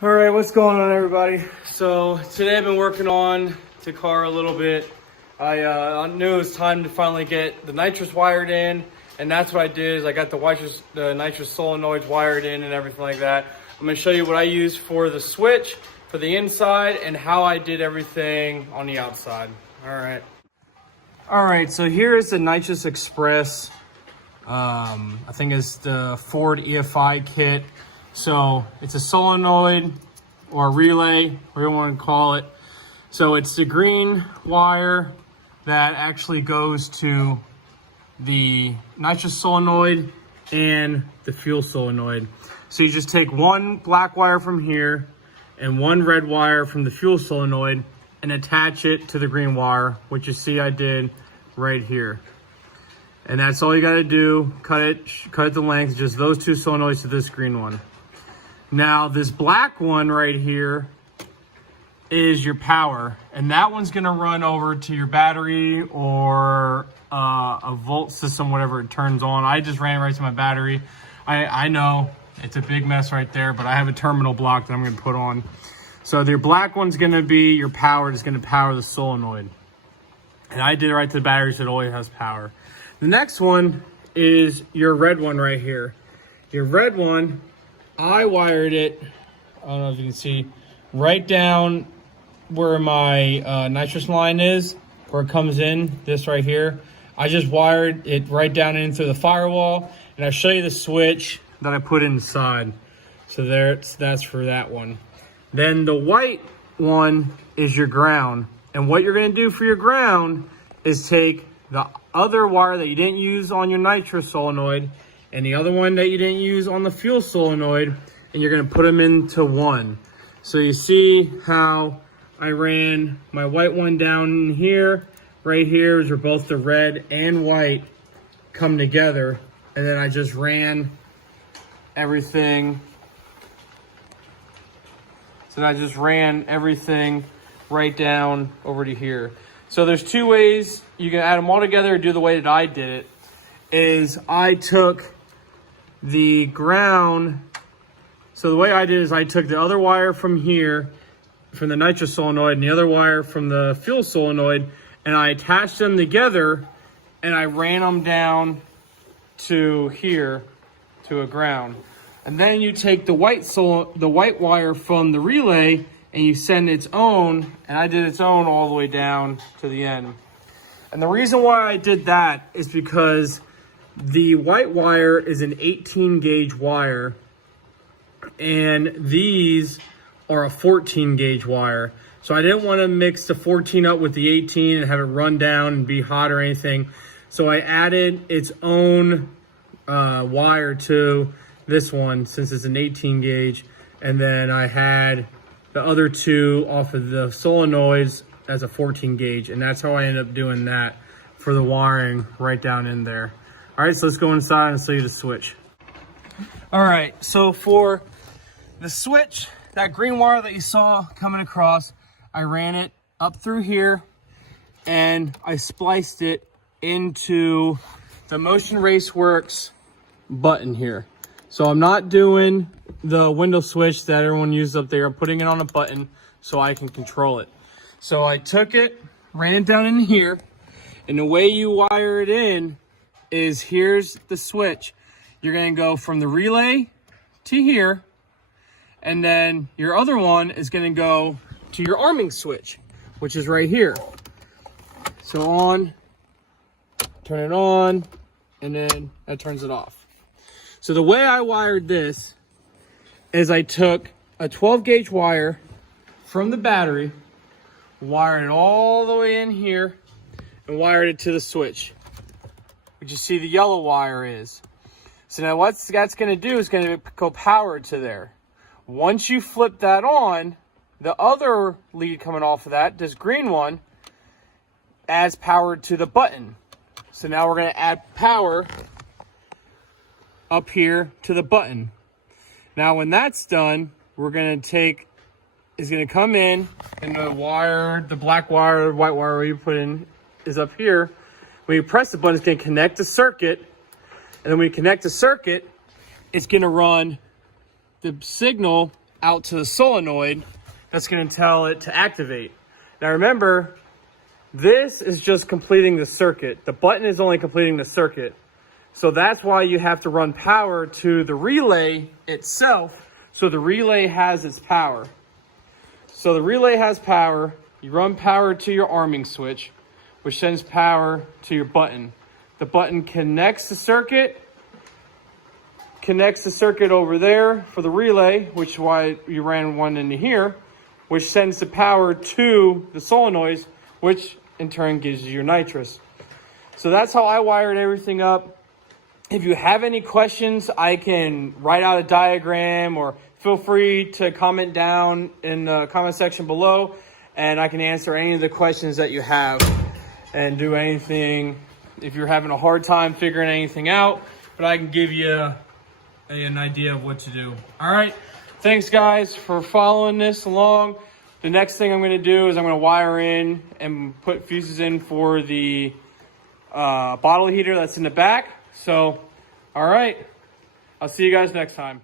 All right, what's going on, everybody? So today I've been working on the car a little bit. I knew it was time to finally get the nitrous wired in, and that's what I did. Is I got the nitrous solenoids wired in and everything like that. I'm going to show you what I used for the switch for the inside and how I did everything on the outside. All right. So here is the Nitrous Express. I think it's the Ford EFI kit. So it's a solenoid or relay, whatever you want to call it. So it's the green wire that actually goes to the nitrous solenoid and the fuel solenoid. So you just take one black wire from here and one red wire from the fuel solenoid and attach it to the green wire, which you see I did right here. And that's all you got to do. Cut it the length, just those two solenoids to this green one. Now this black one right here is your power, and that one's gonna run over to your battery or a volt system, whatever it turns on. I just ran it right to my battery. I know it's a big mess right there, but I have a terminal block that I'm gonna put on. So your black one's gonna be your power. It's gonna power the solenoid. And I did it right to the battery, so it always has power. The next one is your red one right here. Your red one, I wired it, I don't know if you can see, right down where my nitrous line is, where it comes in, this right here. I just wired it right down in through the firewall, and I'll show you the switch that I put inside. So that's for that one. Then the white one is your ground. And what you're gonna do for your ground is take the other wire that you didn't use on your nitrous solenoid and the other one that you didn't use on the fuel solenoid, and you're gonna put them into one. So you see how I ran my white one down here, right here is where both the red and white come together, and then I just ran everything. So I just ran everything right down over to here. So there's two ways you can add them all together and do the way that I did it. Is I took the ground, so the way I did is I took the other wire from here, from the nitrous solenoid, and the other wire from the fuel solenoid, and I attached them together, and I ran them down to here, to a ground. And then you take the white wire from the relay, and you send its own, and I did its own all the way down to the end. And the reason why I did that is because the white wire is an 18 gauge wire, and these are a 14 gauge wire. So I didn't want to mix the 14 up with the 18 and have it run down and be hot or anything. So I added its own wire to this one since it's an 18 gauge. And then I had the other two off of the solenoids as a 14 gauge. And that's how I ended up doing that for the wiring right down in there. All right, so let's go inside and show you the switch. All right, so for the switch, that green wire that you saw coming across, I ran it up through here and I spliced it into the Motion Raceworks button here. So I'm not doing the window switch that everyone uses up there. I'm putting it on a button so I can control it. So I took it, ran it down in here, and the way you wire it in is here's the switch. You're gonna go from the relay to here, and then your other one is gonna go to your arming switch, which is right here. So on, turn it on, and then that turns it off. So the way I wired this is I took a 12 gauge wire from the battery, wired it all the way in here, and wired it to the switch, which you see the yellow wire is. So now what that's gonna do is gonna go power to there. Once you flip that on, the other lead coming off of that, this green one, adds power to the button. So now we're gonna add power up here to the button. Now when that's done, we're gonna is gonna come in, and the wire, the black wire, the white wire you put in is up here. When you press the button, it's gonna connect the circuit, and then when you connect the circuit, it's gonna run the signal out to the solenoid that's going to tell it to activate. Now remember, this is just completing the circuit. The button is only completing the circuit. So that's why you have to run power to the relay itself, so the relay has its power. So the relay has power. You run power to your arming switch, which sends power to your button. The button connects the circuit over there for the relay, which is why you ran one into here, which sends the power to the solenoids, which in turn gives you your nitrous. So that's how I wired everything up. If you have any questions, I can write out a diagram, or feel free to comment down in the comment section below, and I can answer any of the questions that you have and do anything if you're having a hard time figuring anything out, but I can give you an idea of what to do. All right, thanks guys for following this along. The next thing I'm going to do is I'm going to wire in and put fuses in for the bottle heater that's in the back. So, all right, I'll see you guys next time.